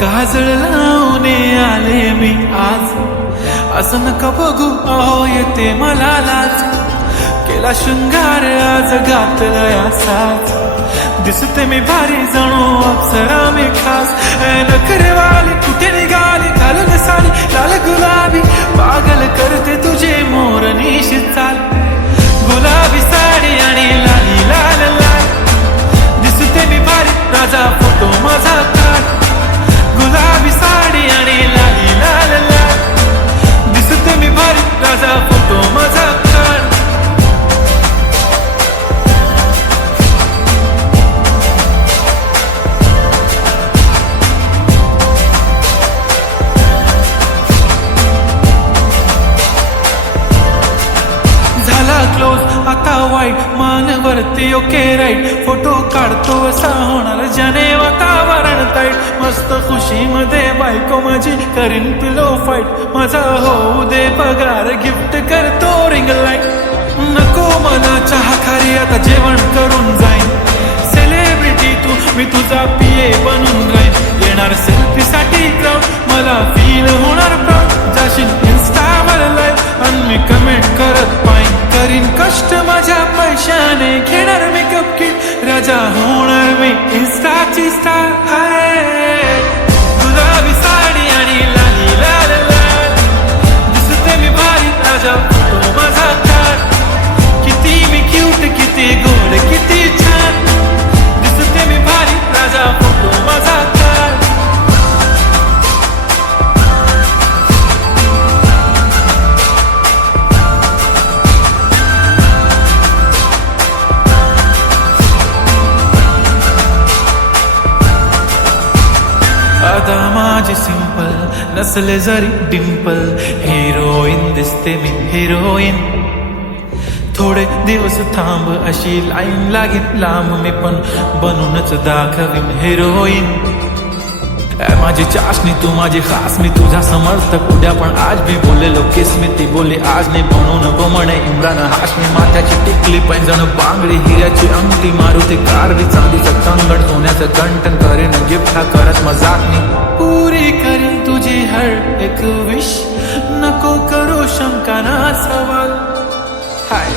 काजळ लावणे आले मी आज, असं नका बघू अहो येते मला लाज. केला शृंगार आज घातला साज, दिसते मी भारी जणू अप्सरा मी खास. नखरेवाली कुठे निघाली घालून साडी लाल गुलाबी, पागल करते तुझे मोरनीशी चाल. गुलाबी साडी आणि लाली लाल लाल, दिसते मी भारी राजा फोटो माझा काढ. गुलाबी साडी आणि लाली लाल लाल, दिसते मी भारी राजा फोटो माझा काढ. क्लोज आता वाईट मानवरती ओके राईट, फोटो काढतो असा होणार ज्याने वातावरण ताईट. मस्त खुशीमध्ये बायको माझी करीन पिलो फाईट, माझा होऊ दे पगार गिफ्ट करतो रिंग लाईट. नको मला चहा खारी आता जेवण करून जाईन, सेलिब्रिटी तू मी तुझा पिये बनून राहीन. येणार सेल्फी साठी क्राऊड मला फील होणार प्राऊड, जाशील इन्स्टावर लाईव्ह आणि मी कमेंट करत पाहिन. करीन कष्ट माझ्या पैशाने घेणार मेकअप किट, राजा होणार मी इन्स्टाची स्टार. गुलाबी साडी आणि लाली लाल लाल, दिसते मी भारी राजा फोटो माझा काढ. किती मी क्यूट किती गोड किती छान, दिसते मी भारी राजा फोटो माझा काढ. आता माझी सिंपल नसले जरी डिंपल, हिरोईन दिसते मी हिरोईन. थोडे दिवस थांब अशी लाईन लागेल लांब, मी पण बनूनच दाखवीन हिरोईन. माझी चाशनी तू माझी खास, मी तुझा समर्थक उद्या पण आज मी बोललेलो किस मी ती बोलली आज नाही. बनवून नको म्हणे इम्रान हाशमी, माथ्याची टिकली पैंजण बांगडी हिऱ्याची अंगठी, मारुती कारवी चांदीचं कंगण सोन्याचं गंटन, करीन गिफ्ट हा करत मजाक मी. पुरी करीन तुझी हर एक विश, नको करू शंका ना सवाल. हाय